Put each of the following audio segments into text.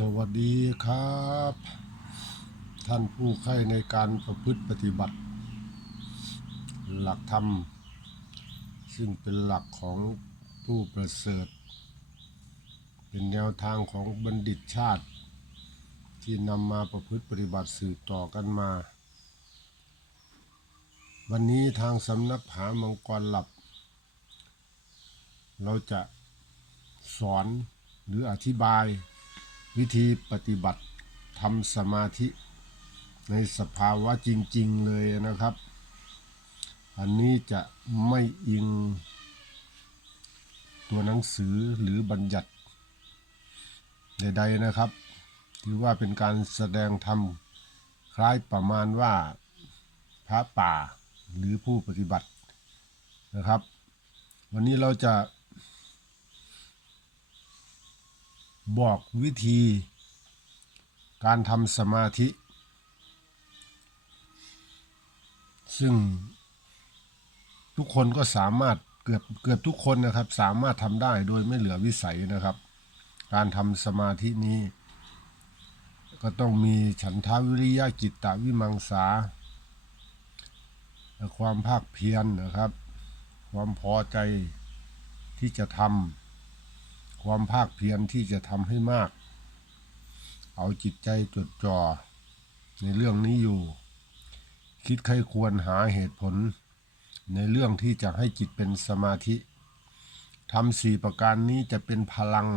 สวัสดีครับ ท่านผู้ใครในการประพฤติปฏิบัติ หลักธรรม ซึ่งเป็นหลักของผู้ประเสริฐ เป็นแนวทางของบัณฑิตชาติ ที่นำมาประพฤติปฏิบัติสืบต่อกันมา วันนี้ทางสำนักผามังกรหลับ เราจะสอนหรืออธิบาย วิธีปฏิบัติทำสมาธิในสภาวะจริง ๆ เลยนะครับ อันนี้จะไม่อิงตัวหนังสือหรือบัญญัติใดๆนะครับ ถือว่าเป็นการแสดงธรรมคล้ายประมาณว่าพระป่าหรือผู้ปฏิบัตินะครับ วันนี้เราจะ บอกวิธีการทำสมาธิ ซึ่งทุกคนก็สามารถเกือบเกือบทุกคนนะครับ สามารถทำได้โดยไม่เหลือวิสัยนะครับ การทำสมาธินี้ ก็ต้องมีฉันทาวิริยะจิตตวิมังสา ความภาคเพียรนะครับ ความพอใจที่จะทำ ความภาคเพียรที่จะทำให้มาก เอาจิตใจจดจ่อในเรื่องนี้อยู่ คิดใครควรหาเหตุผล ในเรื่องที่จะให้จิตเป็นสมาธิทำสี่ประการนี้จะเป็นพลัง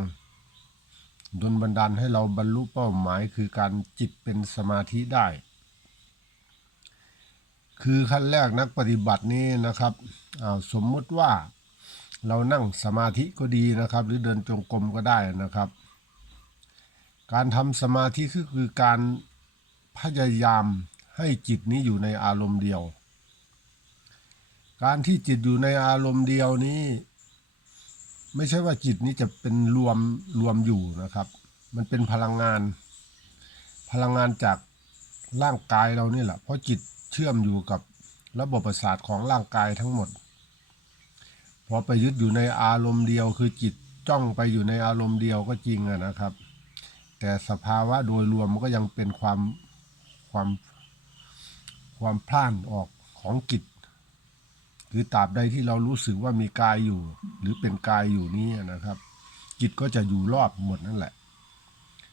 ดลบันดาลให้เราบรรลุเป้าหมายคือการจิตเป็นสมาธิได้ คือขั้นแรกนักปฏิบัตินี้นะครับสมมติว่า เรานั่งสมาธิก็ดีนะครับ หรือเดินจงกรมก็ได้นะครับ การทำสมาธิก็คือการพยายามให้จิตนี้อยู่ในอารมณ์เดียว การที่จิตอยู่ในอารมณ์เดียวนี้ ไม่ใช่ว่าจิตนี้จะเป็นรวมรวมอยู่นะครับ มันเป็นพลังงาน พลังงานจากร่างกายเรานี่แหละเพราะจิตเชื่อมอยู่กับระบบประสาทของร่างกายทั้งหมด พอไปยึดอยู่ในอารมณ์เดียวคือจิตจ้องไปอยู่ในอารมณ์เดียวก็จริงอะนะครับ แต่สภาวะโดยรวมมันก็ยังเป็นความความความพล่านออกของจิตคือตราบใดที่เรารู้สึกว่ามีกายอยู่ หรือเป็นกายอยู่นี้นะครับ จิตก็จะอยู่รอบหมดนั่นแหละ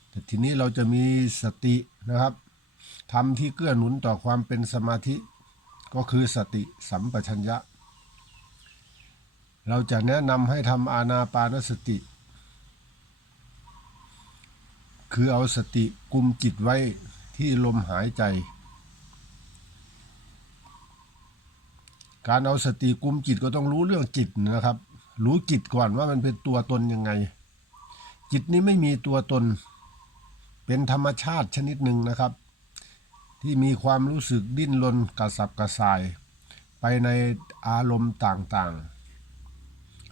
แต่ทีนี้เราจะมีสตินะครับทำที่เกื้อหนุนต่อความเป็นสมาธิ ก็คือสติสัมปชัญญะ เราจะแนะนำให้ทำอานาปานสติ คือเอาสติกุมจิตไว้ที่ลมหายใจ การเอาสติกุมจิตก็ต้องรู้เรื่องจิตนะครับ รู้จิตก่อนว่ามันเป็นตัวตนยังไง จิตนี้ไม่มีตัวตน เป็นธรรมชาติชนิดหนึ่งนะครับ ที่มีความรู้สึกดิ้นรนกระสับกระส่าย ไปในอารมณ์ต่างๆ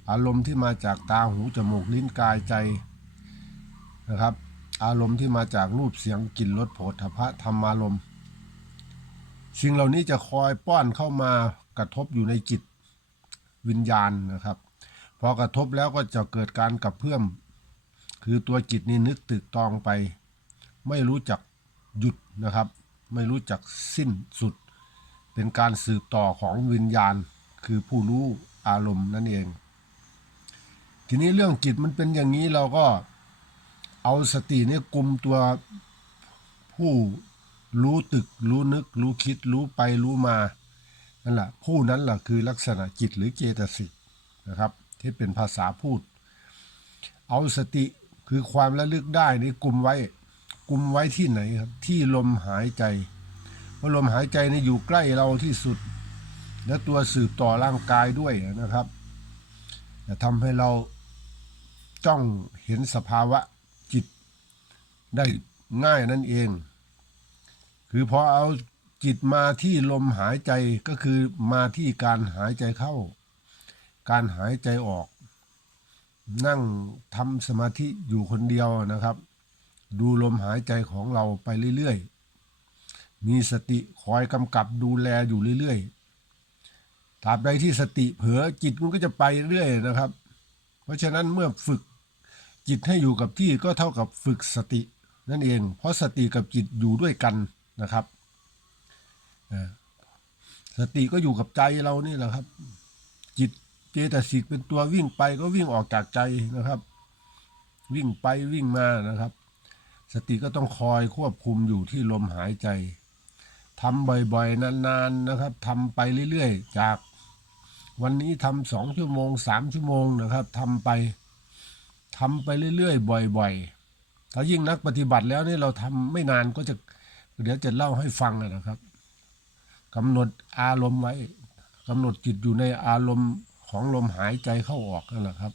อารมณ์ที่มาจากตาหูจมูกลิ้นกายใจนะครับ อารมณ์ที่มาจากรูปเสียงกลิ่นรสโผฏฐพะธรรมารมณ์สิ่งเหล่านี้จะคอยป้อนเข้ามากระทบอยู่ในจิตวิญญาณนะครับพอกระทบแล้วก็จะเกิดการกระเพื่อม คือตัวจิตนี่นึกตึกตองไป ไม่รู้จักหยุดนะครับ ไม่รู้จักสิ้นสุด เป็นการสืบต่อของวิญญาณ คือผู้รู้อารมณ์นั่นเอง ทีนี้เรื่องจิตมันเป็นอย่างนี้เราก็เอาสติเนี่ยกลุ่มตัวผู้รู้ตึก รู้นึก รู้คิด รู้ไปรู้มานั่นแหละผู้นั้นแหละคือลักษณะจิตหรือเจตสิกนะครับ ที่เป็นภาษาพูด เอาสติคือความระลึกได้นี่กลุ่มไว้กลุ่มไว้ที่ไหนครับ ที่ลมหายใจเพราะลมหายใจนี่อยู่ใกล้เราที่สุด และตัวสืบต่อร่างกายด้วยนะครับจะทำให้เรา จ้องเห็นสภาวะจิตได้ง่ายนั่นเอง คือพอเอาจิตมาที่ลมหายใจก็คือมาที่การหายใจเข้า การหายใจออก นั่งทำสมาธิอยู่คนเดียวนะครับ ดูลมหายใจของเราไปเรื่อยๆ มีสติคอยกำกับดูแลอยู่เรื่อยๆตราบใดที่สติเผลอจิตมันก็จะไปเรื่อยนะครับ เพราะฉะนั้นเมื่อฝึก จิตให้อยู่กับที่ก็เท่ากับฝึกสติ นั่นเอง เพราะสติกับจิตอยู่ด้วยกันนะครับสติก็อยู่กับใจเรานี่แหละครับ จิตเจตสิกเป็นตัววิ่งไปก็วิ่งออกจากใจนะครับ วิ่งไปวิ่งมานะครับ สติก็ต้องคอยควบคุมอยู่ที่ลมหายใจทำบ่อยๆ นานๆนะครับทำไปเรื่อยๆ จากวันนี้ทำสองชั่วโมงสามชั่วโมงนะครับทำไป ทำไปเรื่อยๆ บ่อย ๆ ถ้ายิ่งนักปฏิบัติแล้วนี่เราทำไม่นานก็จะเดี๋ยวจะเล่าให้ฟังนะครับกำหนดอารมณ์ไว้กำหนดจิตอยู่ในอารมณ์ของลมหายใจเข้าออกนั่นแหละครับ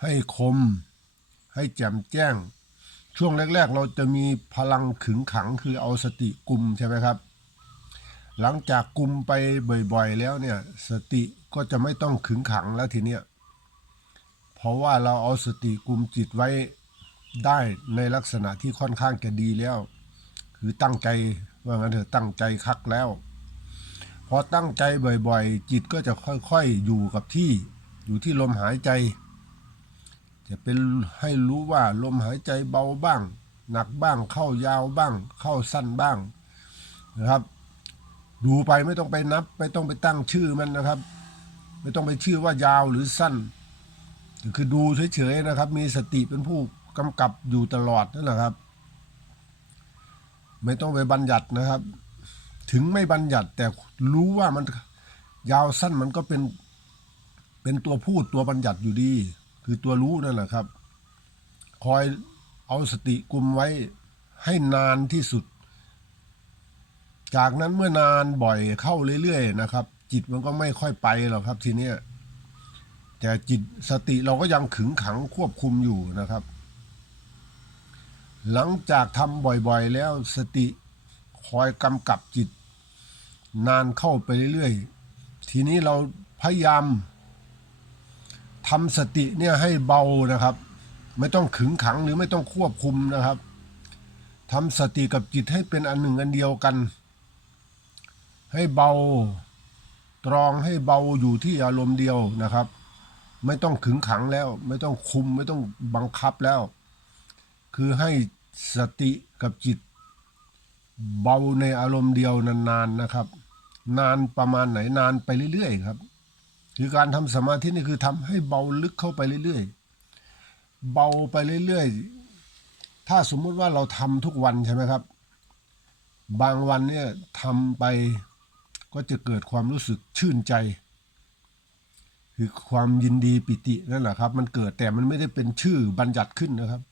ให้คม ให้แจ่มแจ้ง ช่วงแรก ๆ เราจะมีพลังขึงขังคือเอาสติกลุ่มใช่ไหมครับ หลังจากกลุ่มไปบ่อย ๆ แล้วเนี่ย สติก็จะไม่ต้องขึงขังแล้วทีเนี้ย เพราะว่าเราเอาสติกลุ่มจิตไว้ได้ในลักษณะที่ค่อนข้างจะดีแล้ว คือตั้งใจว่างั้นเถอะตั้งใจคักแล้ว พอตั้งใจบ่อยๆ จิตก็จะค่อยๆอยู่กับที่ อยู่ที่ลมหายใจ จะเป็นให้รู้ว่าลมหายใจเบาบ้าง หนักบ้างเข้ายาวบ้าง เข้าสั้นบ้างนะครับ ดูไปไม่ต้องไปนับ ไม่ต้องไปตั้งชื่อมันนะครับ ไม่ต้องไปชื่อว่ายาวหรือสั้น คือดูเฉยๆนะครับ มีสติเป็นผู้กำกับอยู่ตลอดนั่นแหละครับ ไม่ต้องไปบัญญัตินะครับ ถึงไม่บัญญัติแต่รู้ว่ามันยาวสั้นมันก็เป็น เป็นตัวพูดตัวบัญญัติอยู่ดี คือตัวรู้นั่นแหละครับ คอยเอาสติกลุมไว้ให้นานที่สุด จากนั้นเมื่อนานบ่อยเข้าเรื่อยๆนะครับ จิตมันก็ไม่ค่อยไปหรอกครับทีเนี้ย แต่จิตสติเราก็ยังขึงขังควบคุมอยู่นะครับ หลังจากทำบ่อยๆแล้วสติคอยกำกับจิต นานเข้าไปเรื่อยๆ ทีนี้เราพยายามทำสติเนี่ยให้เบานะครับ ไม่ต้องขึงขังหรือไม่ต้องควบคุมนะครับทำสติกับจิตให้เป็นอันหนึ่งอันเดียวกัน ให้เบาตรองให้เบาอยู่ที่อารมณ์เดียวนะครับ ไม่ต้องขึงขังแล้ว ไม่ต้องคุมไม่ต้องบังคับแล้ว คือให้สติกับจิต เบาในอารมณ์เดียวนานๆนะครับ นานประมาณไหนนานไปเรื่อยๆครับ คือการทำสมาธินี่คือทำให้เบาลึกเข้าไปเรื่อยๆเบาไปเรื่อยๆ ถ้าสมมุติว่าเราทำทุกวันใช่ไหมครับ บางวันเนี่ยทำไปก็จะเกิดความรู้สึกชื่นใจ คือความยินดีปิตินั่นแหละครับ มันเกิดแต่มันไม่ได้เป็นชื่อบัญญัติขึ้นนะครับ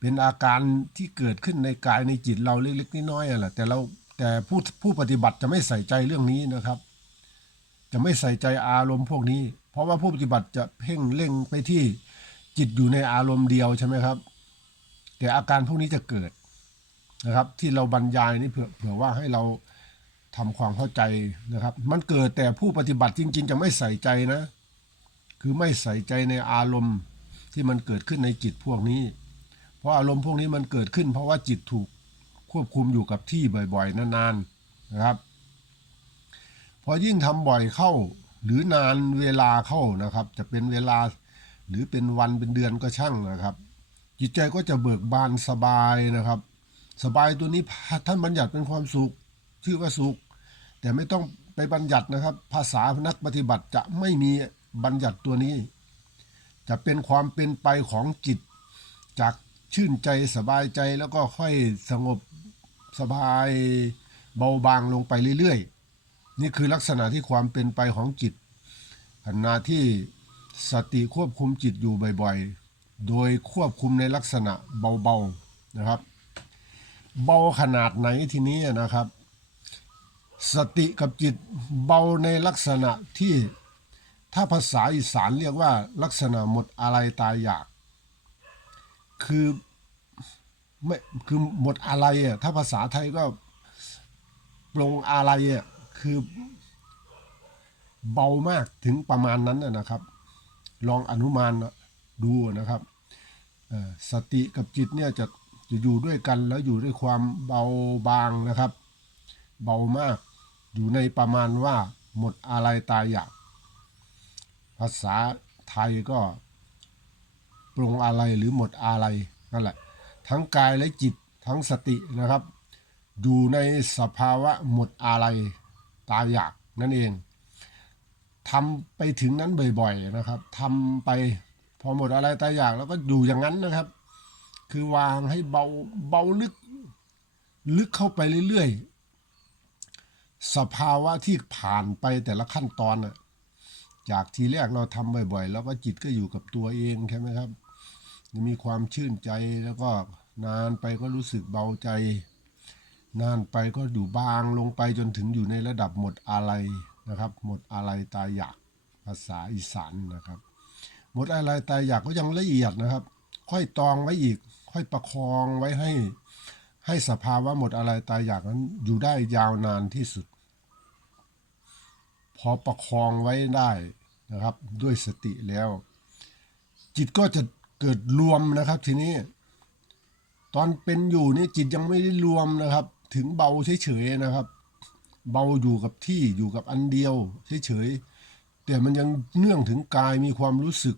เป็นอาการที่เกิดขึ้นในกายในจิตเราเล็กๆน้อยๆอะแหละแต่เราแต่ผู้ผู้ปฏิบัติจะไม่ใส่ใจเรื่องนี้นะครับ จะไม่ใส่ใจอารมณ์พวกนี้ เพราะว่าผู้ปฏิบัติจะเพ่งเล็งไปที่จิตอยู่ในอารมณ์เดียวใช่ไหมครับ แต่อาการพวกนี้จะเกิดนะครับ ที่เราบรรยายนี่เผื่อเผื่อว่าให้เราทำความเข้าใจนะครับ มันเกิดแต่ผู้ปฏิบัติจริง ๆ จะไม่ใส่ใจนะ คือไม่ใส่ใจในอารมณ์ที่มันเกิดขึ้นในจิตพวกนี้ เพราะอารมณ์พวกนี้มันเกิดขึ้น เพราะว่าจิตถูกควบคุมอยู่กับที่บ่อยๆ นานๆนะครับ พอยิ่งทำบ่อยเข้า หรือนานเวลาเข้านะครับ จะเป็นเวลาหรือเป็นวันเป็นเดือนก็ช่างนะครับ จิตใจก็จะเบิกบานสบายนะครับ สบายตัวนี้ท่านบัญญัติเป็นความสุขชื่อว่าสุข แต่ไม่ต้องไปบัญญัตินะครับ ภาษานักปฏิบัติจะไม่มี บัญญัติตัวนี้ จะเป็นความเป็นไปของจิต จากชื่นใจสบายใจแล้วก็ค่อยสงบสบายเบาบางลงไปเรื่อยๆ นี่คือลักษณะที่ความเป็นไปของจิตขณะที่สติควบคุมจิตอยู่บ่อยๆ โดยควบคุมในลักษณะเบาๆนะครับ เบาขนาดไหนทีนี้นะครับ สติกับจิตเบาในลักษณะที่ ถ้าภาษาอีสานเรียกว่าลักษณะหมดอะไรตายอยาก คือไม่คือหมดอะไรอะถ้าภาษาไทยก็ปรงอะไรอะคือเบามากถึงประมาณนั้นนะครับ ลองอนุมานดูนะครับสติกับจิตเนี่ยจะจะอยู่ด้วยกันแล้วอยู่ด้วยความเบาบางนะครับ เบามากอยู่ในประมาณว่าหมดอะไรตายอยาก ภาษาไทยก็ปรุงอะไรหรือหมดอะไรนั่นแหละ ทั้งกายและจิตทั้งสตินะครับ อยู่ในสภาวะหมดอะไรตายอยากนั่นเองทำไปถึงนั้นบ่อยๆนะครับทำไปพอหมดอะไรตายอยากแล้วก็อยู่อย่างนั้นนะครับ คือวางให้เบาเบาลึก ลึกเข้าไปเรื่อยๆสภาวะที่ผ่านไปแต่ละขั้นตอนน่ะ จากทีแรกเราทำบ่อยๆ แล้วก็จิตก็อยู่กับตัวเองใช่ไหมครับ มีความชื่นใจแล้วก็นานไปก็รู้สึกเบาใจ นานไปก็อยู่บางลงไปจนถึงอยู่ในระดับหมดอะไรนะครับ หมดอะไรตายอยากภาษาอีสานนะครับ หมดอะไรตายอยากก็ยังละเอียดนะครับ ค่อยตองไว้อีก ค่อยประคองไว้ให้ ให้สภาวะหมดอะไรตายอยากนั้นอยู่ได้ยาวนานที่สุด อประคองไว้ได้นะครับด้วยสติแล้ว จิตก็จะเกิดรวมนะครับทีนี้ ตอนเป็นอยู่นี่จิตยังไม่ได้รวมนะครับ ถึงเบาเฉยๆนะครับ เบาอยู่กับที่อยู่กับอันเดียวเฉยๆแต่มันยังเนื่องถึงกายมีความรู้สึก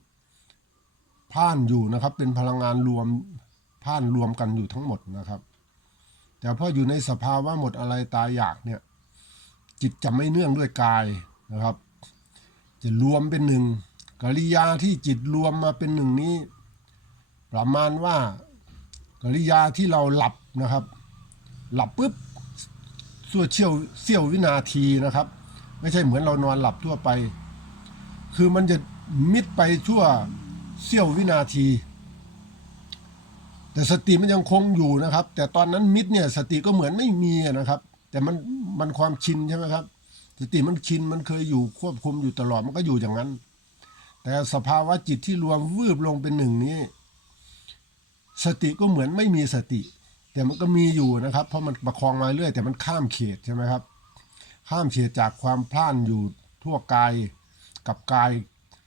พ่านอยู่นะครับ เป็นพลังงานรวมพ่านรวมกันอยู่ทั้งหมดนะครับ แต่พออยู่ในสภาวะหมดอะไรตายอยากเนี่ย จิตจะไม่เนื่องด้วยกาย นะครับ จะรวมเป็นหนึ่งกริยาที่จิตรวมมาเป็นหนึ่งนี้ ประมาณว่ากริยาที่เราหลับนะครับ หลับปุ๊บส่วนเชี่ยวเสี้ยววินาทีนะครับ ไม่ใช่เหมือนเรานอนหลับทั่วไป คือมันจะมิดไปชั่วเสี้ยววินาที แต่สติมันยังคงอยู่นะครับ แต่ตอนนั้นมิดเนี่ยสติก็เหมือนไม่มีนะครับ แต่มันมันความชินใช่ไหมครับ สติมันชินมันเคยอยู่ควบคุมอยู่ตลอดมันก็อยู่อย่างนั้น แต่สภาวะจิตที่รวมวืบลงเป็นหนึ่งนี้ สติก็เหมือนไม่มีสติ แต่มันก็มีอยู่นะครับ เพราะมันประคองมาเรื่อยแต่มันข้ามเขตใช่ไหมครับ ข้ามเขตจากความพล่านอยู่ทั่วกายกับกาย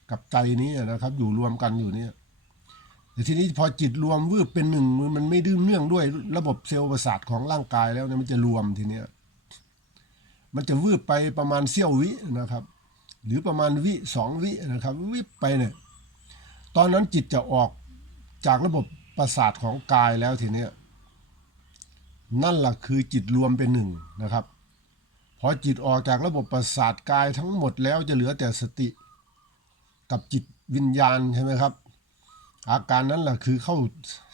กับใจนี้นะครับ อยู่รวมกันอยู่เนี่ยแต่ทีนี้พอจิตรวมวืบเป็นหนึ่งมันไม่ดื้อเนื่องด้วยระบบเซลล์ประสาทของร่างกายแล้วเนี่ยมันจะรวมทีเนี้ย มันจะวืบไปประมาณเสี้ยววินะครับ หรือประมาณวิสองวินะครับวิบไปเนี่ยตอนนั้นจิตจะออกจากระบบประสาทของกายแล้วทีเนี้ยนั่นแหละคือจิตรวมเป็นหนึ่งนะครับพอจิตออกจากระบบประสาทกายทั้งหมดแล้วจะเหลือแต่สติ กับจิตวิญญาณใช่ไหมครับ อาการนั้นแหละคือเข้า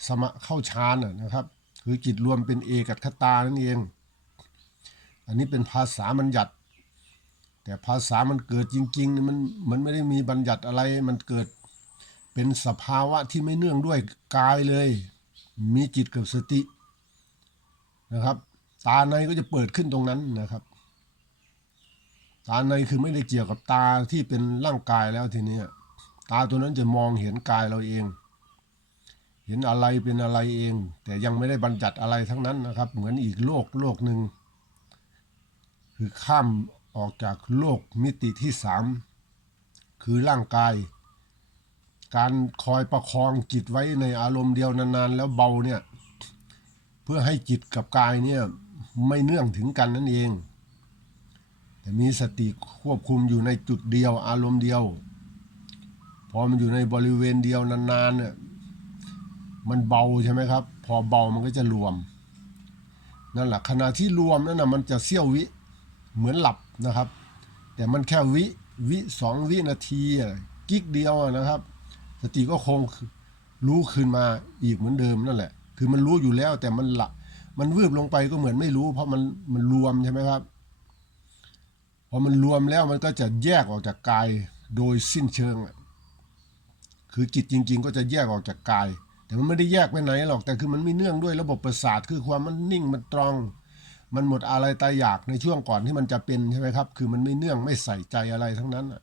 สมะเข้าฌานนะนะครับ คือจิตรวมเป็นเอกัคตานั่นเอง อันนี้เป็นภาษาบัญญัติ แต่ภาษามันเกิดจริงๆมันมันไม่ได้มีบัญญัติอะไรมันเกิดเป็นสภาวะที่ไม่เนื่องด้วยกายเลย มีจิตกับสตินะครับตาในก็จะเปิดขึ้นตรงนั้นนะครับ ตาในคือไม่ได้เกี่ยวกับตาที่เป็นร่างกายแล้วทีนี้ตาตัวนั้นจะมองเห็นกายเราเอง เห็นอะไรเป็นอะไรเอง แต่ยังไม่ได้บัญญัติอะไรทั้งนั้นนะครับ เหมือนอีกโลกโลกหนึ่ง คือข้ามออกจากโลกมิติที่สามคือร่างกาย การคอยประคองจิตไว้ในอารมณ์เดียวนานๆ แล้วเบาเนี่ย เพื่อให้จิตกับกายเนี่ยไม่เนื่องถึงกันนั่นเอง แต่มีสติควบคุมอยู่ในจุดเดียวอารมณ์เดียว พอมันอยู่ในบริเวณเดียวนานๆเนี่ยมันเบาใช่ไหมครับ พอเบามันก็จะรวม นั่นแหละขณะที่รวมนั่นนะมันจะเสี้ยววิ เหมือนหลับนะครับ แต่มันแค่วิวิสองวินาทีกิกเดียวนะครับ สติก็คงรู้คืนมาอีกเหมือนเดิมนั่นแหละ คือมันรู้อยู่แล้วแต่มันหลับมันวืบลงไปก็เหมือนไม่รู้ เพราะมันมันรวมใช่ไหมครับพอมันรวมแล้วมันก็จะแยกออกจากกายโดยสิ้นเชิง คือจิตจริง ๆ ก็จะแยกออกจากกาย แต่มันไม่ได้แยกไปไหนหรอกแต่คือมันไม่เนื่องด้วยระบบประสาทคือความมันนิ่งมันตรอง มันหมดอะไรตายอยากในช่วงก่อนที่มันจะเป็นใช่ไหมครับ คือมันไม่เนื่องไม่ใส่ใจอะไรทั้งนั้นอะ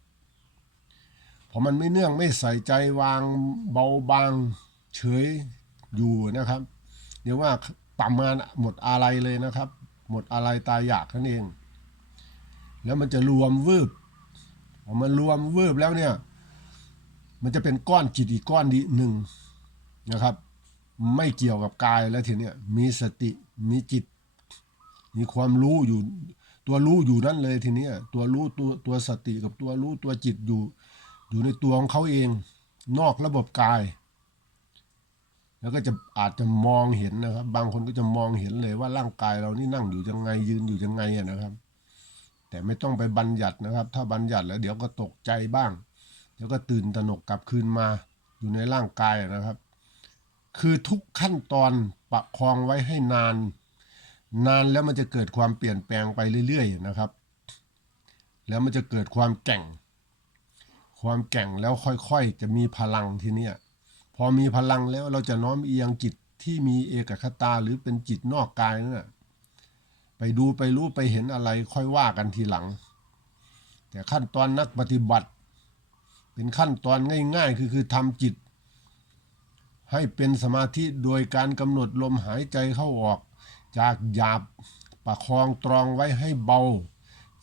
พอมันไม่เนื่องไม่ใส่ใจวางเบาบางเฉยอยู่นะครับ เดี๋ยวว่าประมาณหมดอะไรเลยนะครับ หมดอะไรตายอยากนั่นเอง แล้วมันจะรวมวืบพอมันรวมวืบแล้วเนี่ย มันจะเป็นก้อนจิตอีกก้อนดีหนึ่งนะครับ ไม่เกี่ยวกับกายแล้วทีเนี้ยมีสติมีจิต มีความรู้อยู่ ตัวรู้อยู่นั่นเลยทีนี้ตัวรู้ตัวตัวสติกับตัวรู้ตัวจิตอยู่ อยู่ในตัวของเขาเอง นอกระบบกาย แล้วก็จะอาจจะมองเห็นนะครับ บางคนก็จะมองเห็นเลยว่าร่างกายเรานี่นั่งอยู่ยังไงยืนอยู่ยังไงนะครับ แต่ไม่ต้องไปบัญญัตินะครับ ถ้าบัญญัติแล้ว เดี๋ยวก็ตกใจบ้าง เดี๋ยวก็ตื่นตระหนกกลับคืนมาอยู่ในร่างกายนะครับ คือทุกขั้นตอนประคองไว้ให้นาน นานแล้วมันจะเกิดความเปลี่ยนแปลงไปเรื่อยๆนะครับ แล้วมันจะเกิดความแก่ง ความแก่งแล้วค่อยๆ จะมีพลังทีเนี้ยพอมีพลังแล้วเราจะน้อมเอียงจิตที่มีเอกคตาหรือเป็นจิตนอกกายนั่นนะไปดูไปรู้ไปเห็นอะไรค่อยว่ากันทีหลัง แต่ขั้นตอนนักปฏิบัติ เป็นขั้นตอนง่าย ๆ คือคือทำจิต ให้เป็นสมาธิโดยการกำหนดลมหายใจเข้าออก จากหยาบประคองตรองไว้ให้เบา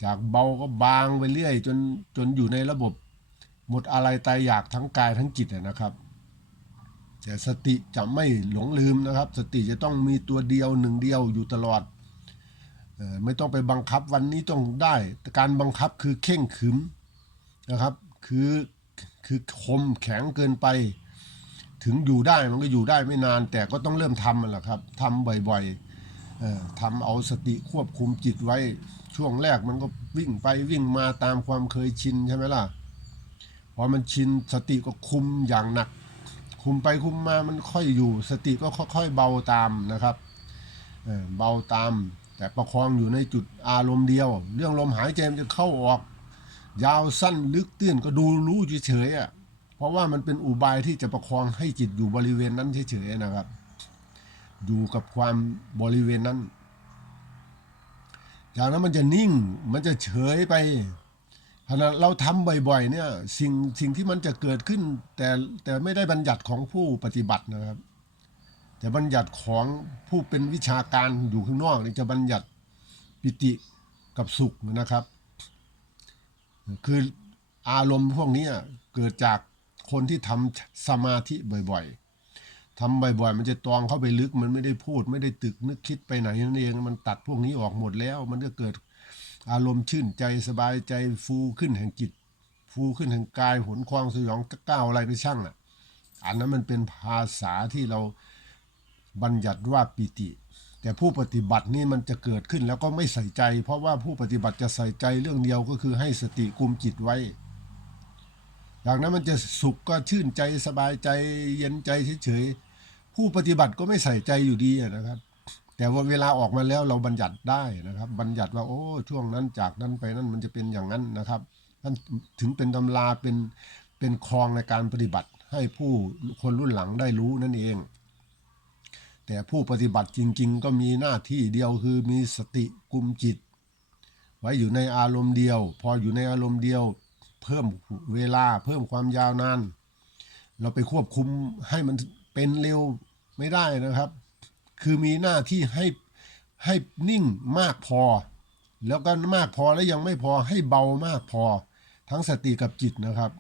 จากเบาก็บางไปเรื่อยจนจนอยู่ในระบบ หมดอะไรตายอยากทั้งกายทั้งจิตนะครับ แต่สติจะไม่หลงลืมนะครับ สติจะต้องมีตัวเดียวหนึ่งเดียวอยู่ตลอดไม่ต้องไปบังคับวันนี้ต้องได้ การบังคับคือเข่งขึมนะครับ คือคือคมแข็งเกินไป ถึงอยู่ได้มันก็อยู่ได้ไม่นาน แต่ก็ต้องเริ่มทำมันแหละครับทำบ่อยๆ ทำเอาสติควบคุมจิตไว้ ช่วงแรกมันก็วิ่งไปวิ่งมาตามความเคยชินใช่ไหมล่ะ พอมันชินสติก็คุมอย่างหนัก คุมไปคุมมามันค่อยอยู่ สติก็ค่อยๆเบาตามนะครับเเบาตาม แต่ประคองอยู่ในจุดอารมณ์เดียว เรื่องลมหายใจมันจะเข้าออก ยาวสั้นลึกตื้นก็ดูรู้เฉยๆอะเพราะว่ามันเป็นอุบายที่จะประคองให้จิตอยู่บริเวณนั้นเฉยๆนะครับ อยู่กับความบริเวณนั้น จากนั้นมันจะนิ่งมันจะเฉยไปขณะเราทำบ่อยๆเนี่ยสิ่งสิ่งที่มันจะเกิดขึ้น แต่แต่ไม่ได้บัญญัติของผู้ปฏิบัตินะครับ แต่บัญญัติของผู้เป็นวิชาการอยู่ข้างนอกนี่จะบัญญัติปิติกับสุขนะครับ คืออารมณ์พวกนี้เกิดจากคนที่ทำสมาธิบ่อยๆ ทำบ่อยๆ มันจะตองเข้าไปลึก มันไม่ได้พูด ไม่ได้ตึกนึกคิดไปไหนนั่นเอง มันตัดพวกนี้ออกหมดแล้ว มันก็เกิดอารมณ์ชื่นใจสบายใจฟูขึ้นแห่งจิต ฟูขึ้นแห่งกายหนควางสยองก้าวอะไรก็ช่างอะ อันนั้นมันเป็นภาษาที่เราบัญญัติว่าปิติ แต่ผู้ปฏิบัตินี่มันจะเกิดขึ้นแล้วก็ไม่ใส่ใจ เพราะว่าผู้ปฏิบัติจะใส่ใจเรื่องเดียวก็คือให้สติกุมจิตไว้จากนั้นมันจะสุขก็ชื่นใจสบายใจเย็นใจเฉยๆ ผู้ปฏิบัติก็ไม่ใส่ใจอยู่ดีนะครับ แต่ว่าเวลาออกมาแล้วเราบัญญัติได้นะครับ บัญญัติว่าโอ้ช่วงนั้นจากนั้นไปนั้นมันจะเป็นอย่างนั้นนะครับนั่นถึงเป็นตำราเป็นเป็นคลองในการปฏิบัติให้ผู้คนรุ่นหลังได้รู้นั่นเอง แต่ผู้ปฏิบัติจริง ๆ ก็มีหน้าที่เดียวคือมีสติกุมจิต ไว้อยู่ในอารมณ์เดียว พออยู่ในอารมณ์เดียว เพิ่มเวลาเพิ่มความยาวนาน เราไปควบคุมให้มันเป็นเร็ว ไม่ได้นะครับ คือมีหน้าที่ให้ให้นิ่งมากพอ แล้วก็มากพอแล้วยังไม่พอให้เบามากพอ ทั้งสติกับจิตนะครับ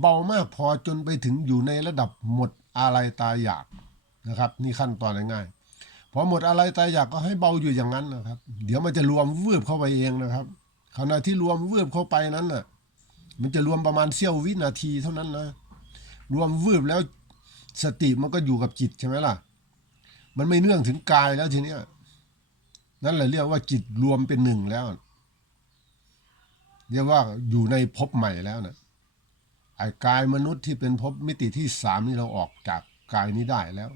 เบามากพอจนไปถึงอยู่ในระดับหมดอะไรตายอยากนะครับ นี่ขั้นตอนง่ายๆพอหมดอะไรตายอยากก็ให้เบาอยู่อย่างนั้นนะครับ เดี๋ยวมันจะรวมวืบเข้าไปเองนะครับขณะที่รวมวืบเข้าไปนั้นน่ะ มันจะรวมประมาณเสี้ยววินาทีเท่านั้นนะรวมวืบแล้ว สติมันก็อยู่กับจิตใช่ไหมล่ะ มันไม่เนื่องถึงกายแล้วทีเนี้ยนั่นแหละเรียกว่าจิตรวมเป็นหนึ่งแล้ว เรียกว่าอยู่ในภพใหม่แล้วนะไอ้กายมนุษย์ที่เป็นภพมิติที่สามนี่เราออกจากกายนี้ได้แล้ว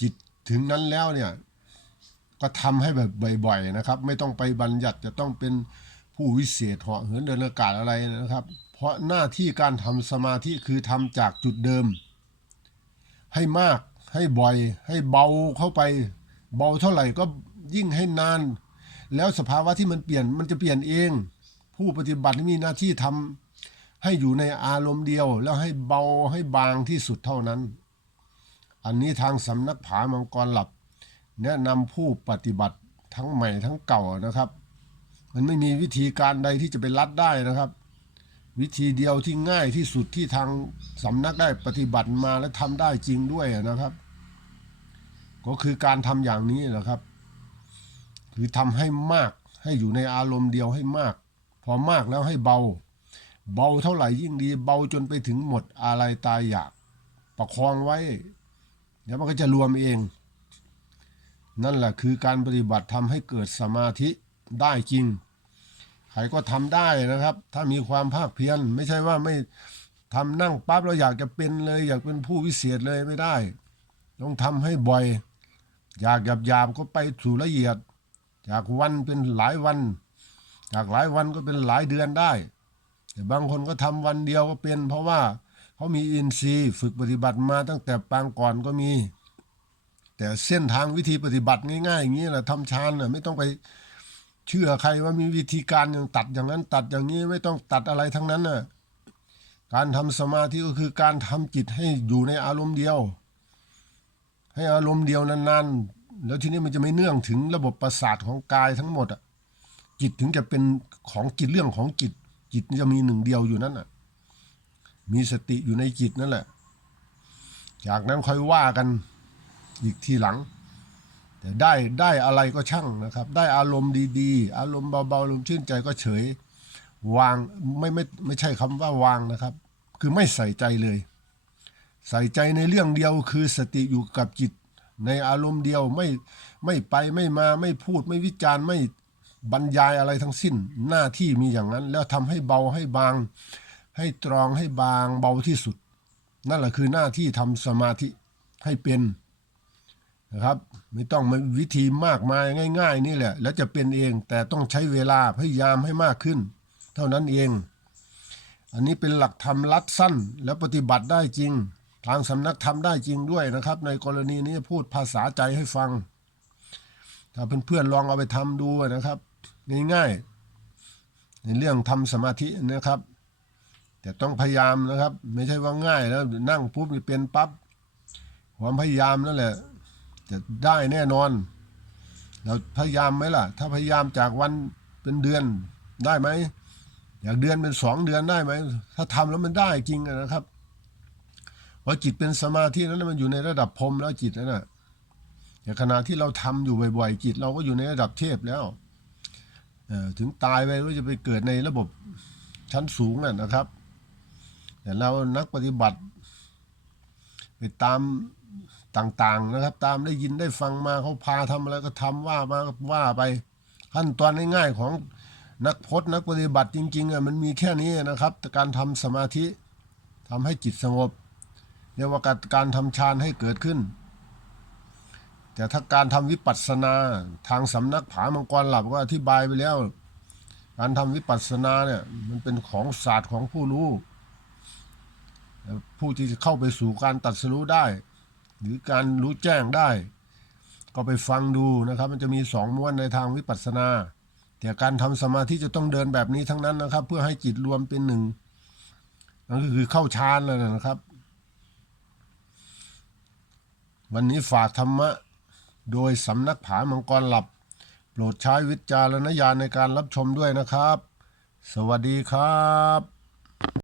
จิตถึงนั้นแล้วเนี่ย ก็ทำให้แบบบ่อย ๆ นะครับ ไม่ต้องไปบัญญัติจะต้องเป็นผู้วิเศษเหาะเหินเดินอากาศอะไรนะครับ เพราะหน้าที่การทำสมาธิคือทำจากจุดเดิม ให้มากให้บ่อย ให้เบาเข้าไป เบาเท่าไหร่ก็ยิ่งให้นาน แล้วสภาวะที่มันเปลี่ยนมันจะเปลี่ยนเอง ผู้ปฏิบัติมีหน้าที่ทำให้อยู่ในอารมณ์เดียว แล้วให้เบาให้บางที่สุดเท่านั้น อันนี้ทางสำนักผามังกรหลับ แนะนำผู้ปฏิบัติทั้งใหม่ทั้งเก่านะครับ มันไม่มีวิธีการใดที่จะไปลัดได้นะครับ วิธีเดียวที่ง่ายที่สุดที่ทางสำนักได้ปฏิบัติมาและทำได้จริงด้วยนะครับ ก็คือการทำอย่างนี้นะครับ คือทำให้มากให้อยู่ในอารมณ์เดียวให้มาก พอมากแล้วให้เบา เบาเท่าไหร่ยิ่งดีเบาจนไปถึงหมดอะไรตายอยาก ประคองไว้ เดี๋ยวมันก็จะรวมเอง นั่นแหละคือการปฏิบัติทำให้เกิดสมาธิได้จริง ครก็ทำได้นะครับ ถ้ามีความภาคเพียรไม่ใช่ว่าไม่ทำนั่งปั๊บแล้วอยากจะเป็นเลย อยากเป็นผู้วิเศษเลยไม่ได้ ต้องทำให้บ่อย อยากหยาบหยาบก็ไปสู่ละเอียด จากวันเป็นหลายวัน จากหลายวันก็เป็นหลายเดือนได้ แต่บางคนก็ทำวันเดียวก็เป็น เพราะว่าเขามีอินทรีย์ฝึกปฏิบัติมาตั้งแต่ปางก่อนก็มี แต่เส้นทางวิธีปฏิบัติง่ายๆอย่างนี้แหละทำฌานน่ะไม่ต้องไป เชื่อใครว่ามีวิธีการอย่างตัดอย่างนั้นตัดอย่างนี้ไม่ต้องตัดอะไรทั้งนั้นน่ะการทำสมาธิก็คือการทำจิตให้อยู่ในอารมณ์เดียว ให้อารมณ์เดียวนานๆแล้วทีนี้มันจะไม่เนื่องถึงระบบประสาทของกายทั้งหมดอะจิตถึงจะเป็นของจิตเรื่องของจิต จิตจะมีหนึ่งเดียวอยู่นั่นอะมีสติอยู่ในจิตนั่นแหละ จากนั้นค่อยว่ากันอีกทีหลัง ได้ได้อะไรก็ช่างนะครับ ได้อารมณ์ดีๆ อารมณ์เบาๆอารมณ์ชื่นใจก็เฉย วางไม่ไม่ไม่ใช่คำว่าวางนะครับ คือไม่ใส่ใจเลย ใส่ใจในเรื่องเดียวคือสติอยู่กับจิต ในอารมณ์เดียวไม่ไม่ไปไม่มาไม่พูดไม่วิจารณ์ไม่บรรยายอะไรทั้งสิ้นหน้าที่มีอย่างนั้น แล้วทำให้เบาให้บาง ให้ตรองให้บางเบาที่สุด นั่นแหละคือหน้าที่ทำสมาธิให้เป็นนะครับ ไม่ต้องมาวิธีมากมายง่าย ๆ นี่แหละ แล้วจะเป็นเองแต่ต้องใช้เวลาพยายามให้มากขึ้น เท่านั้นเอง อันนี้เป็นหลักธรรมรัดสั้น แล้วปฏิบัติได้จริง ทางสำนักทำได้จริงด้วยนะครับ ในกรณีนี้พูดภาษาใจให้ฟัง ถ้าเพื่อนๆลองเอาไปทำดูนะครับ ง่ายๆ ในเรื่องทำสมาธินะครับ แต่ต้องพยายามนะครับ ไม่ใช่ว่าง่ายแล้วนั่งปุ๊บจะเป็นปั๊บความพยายามนั่นแหละ จะได้แน่นอน เราพยายามไหมล่ะ ถ้าพยายามจากวันเป็นเดือนได้ไหมอยากเดือนเป็นสองเดือนได้ไหมถ้าทำแล้วมันได้จริงนะครับพราจิตเป็นสมาธินั้นมันอยู่ในระดับพรมแล้วจิตนั่นน่ะแต่ขณะที่เราทำอยู่บ่อยๆจิต เราก็อยู่ในระดับเทพแล้วเอ่อถึงตายไปก็จะไปเกิดในระบบชั้นสูงน่ะนะครับ แต่เรานักปฏิบัติ ไปตาม ต่างๆนะครับ ตามได้ยินได้ฟังมาเขาพาทำอะไรก็ทำว่ามาก็ว่าไป ขั้นตอนง่ายๆของนักพจนักปฏิบัติจริงๆอะมันมีแค่นี้นะครับแต่การทำสมาธิทำให้จิตสงบเรียกว่าการการทำฌานให้เกิดขึ้น แต่ถ้าการทำวิปัสสนาทางสำนักผามังกรหลับก็อธิบายไปแล้ว การทำวิปัสสนาเนี่ยมันเป็นของศาสตร์ของผู้รู้ผู้ที่จะเข้าไปสู่การตัดสู้ได้ หรือการรู้แจ้งได้ ก็ไปฟังดูนะครับ มันจะมีสองม้วนในทางวิปัสสนา แต่การทำสมาธิจะต้องเดินแบบนี้ทั้งนั้นนะครับ เพื่อให้จิตรวมเป็นหนึ่งนั่นก็คือเข้าฌานแล้วนะครับ วันนี้ฝากธรรมะโดยสำนักผามังกรหลับ โปรดใช้วิจารณญาณในการรับชมด้วยนะครับ สวัสดีครับ